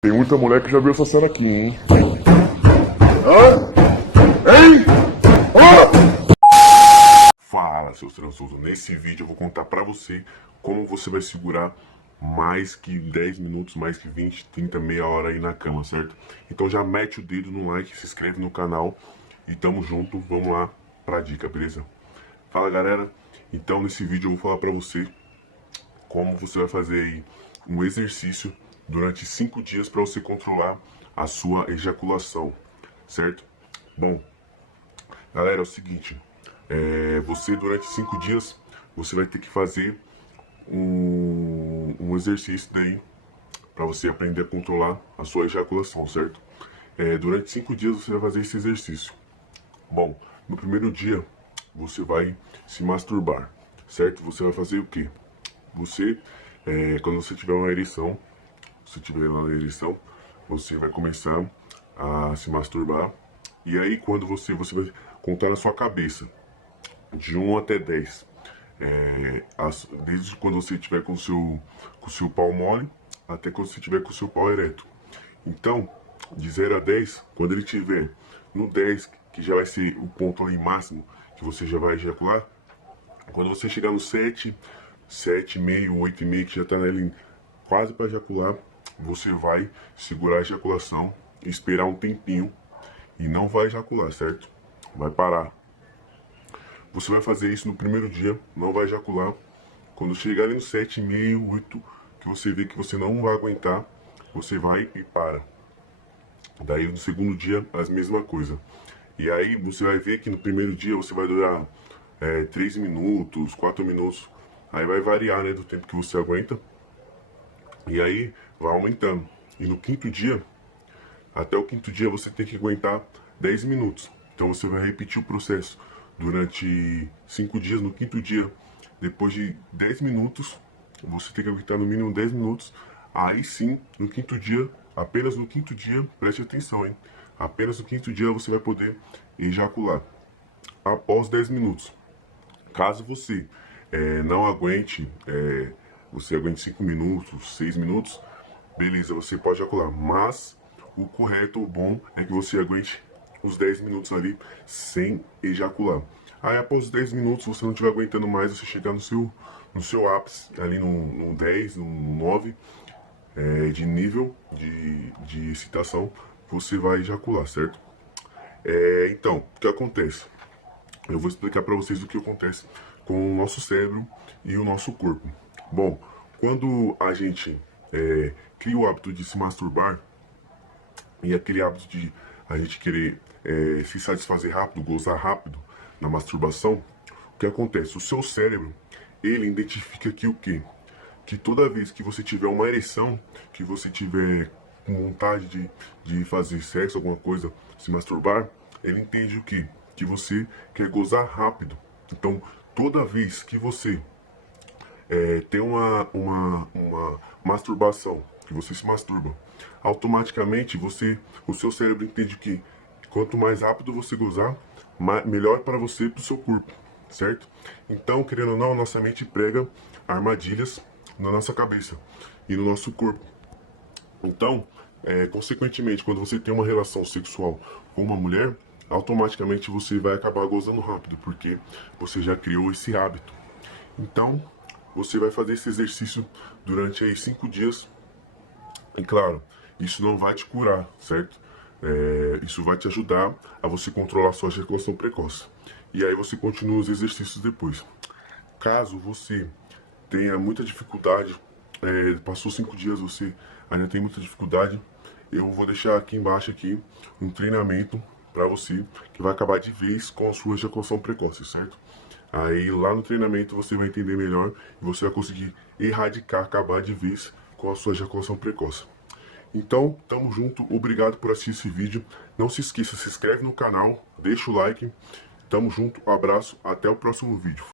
Tem muita mulher que já viu essa cena aqui, hein? Hã? Hein? Hã? Fala, seus transudos. Nesse vídeo eu vou contar pra você como você vai segurar mais que 10 minutos, mais que 20, 30, meia hora aí na cama, certo? Então já mete o dedo no like, se inscreve no canal e tamo junto, vamos lá pra dica, beleza? Fala, galera. Então nesse vídeo eu vou falar pra você como você vai fazer aí um exercício durante 5 dias para você controlar a sua ejaculação, certo? Bom, galera, é o seguinte, você durante 5 dias, você vai ter que fazer um exercício daí para você aprender a controlar a sua ejaculação, certo? Durante 5 dias você vai fazer esse exercício. Bom, no primeiro dia você vai se masturbar, certo? Você vai fazer o quê? Você, quando você tiver uma ereção, você vai começar a se masturbar. E aí quando você vai contar na sua cabeça, de 1 até 10. Desde quando você estiver com o seu pau mole, até quando você estiver com o seu pau ereto. Então, de 0 a 10, quando ele estiver no 10, que já vai ser o ponto aí máximo, que você já vai ejacular, quando você chegar no 7, 7,5, 8,5, que já está nele quase para ejacular, você vai segurar a ejaculação, esperar um tempinho e não vai ejacular, certo? Vai parar. Você vai fazer isso no primeiro dia, não vai ejacular. Quando chegar ali no 7,5, 8, que você vê que você não vai aguentar, você vai e para. Daí no segundo dia, a mesma coisa. E aí você vai ver que no primeiro dia você vai durar 3 minutos, 4 minutos. Aí vai variar, né, do tempo que você aguenta. E aí vai aumentando. E no quinto dia, até o quinto dia você tem que aguentar 10 minutos. Então você vai repetir o processo durante 5 dias. No quinto dia, depois de 10 minutos, você tem que aguentar no mínimo 10 minutos. Aí sim, no quinto dia, apenas no quinto dia, preste atenção, hein? Apenas no quinto dia você vai poder ejacular. Após 10 minutos. Caso você não aguente, você aguente 5 minutos, 6 minutos, beleza, você pode ejacular. Mas o correto, o bom, é que você aguente os 10 minutos ali sem ejacular. Aí após os 10 minutos, você não estiver aguentando mais, você chegar no seu ápice, ali no 10, no 9, de nível de excitação, você vai ejacular, certo? Então, o que acontece? Eu vou explicar para vocês o que acontece com o nosso cérebro e o nosso corpo. Bom, quando a gente cria o hábito de se masturbar, e aquele hábito de a gente querer se satisfazer rápido, gozar rápido na masturbação, o que acontece? O seu cérebro, ele identifica que o quê? Que toda vez que você tiver uma ereção, que você tiver com vontade de fazer sexo, alguma coisa, se masturbar, ele entende o quê? Que você quer gozar rápido. Então, toda vez que você tem uma masturbação, que você se masturba, automaticamente o seu cérebro entende que quanto mais rápido você gozar, melhor para você e para o seu corpo, certo? Então, querendo ou não, a nossa mente prega armadilhas na nossa cabeça e no nosso corpo. Então, consequentemente, quando você tem uma relação sexual com uma mulher, automaticamente você vai acabar gozando rápido, porque você já criou esse hábito. Então, você vai fazer esse exercício durante aí 5 dias. E claro, isso não vai te curar, certo? Isso vai te ajudar a você controlar a sua ejaculação precoce. E aí você continua os exercícios depois. Caso você tenha muita dificuldade, passou 5 dias, você ainda tem muita dificuldade, eu vou deixar aqui embaixo um treinamento para você que vai acabar de vez com a sua ejaculação precoce, certo? Aí lá no treinamento você vai entender melhor e você vai conseguir erradicar, acabar de vez com a sua ejaculação precoce. Então, tamo junto, obrigado por assistir esse vídeo. Não se esqueça, se inscreve no canal, deixa o like. Tamo junto, um abraço, até o próximo vídeo.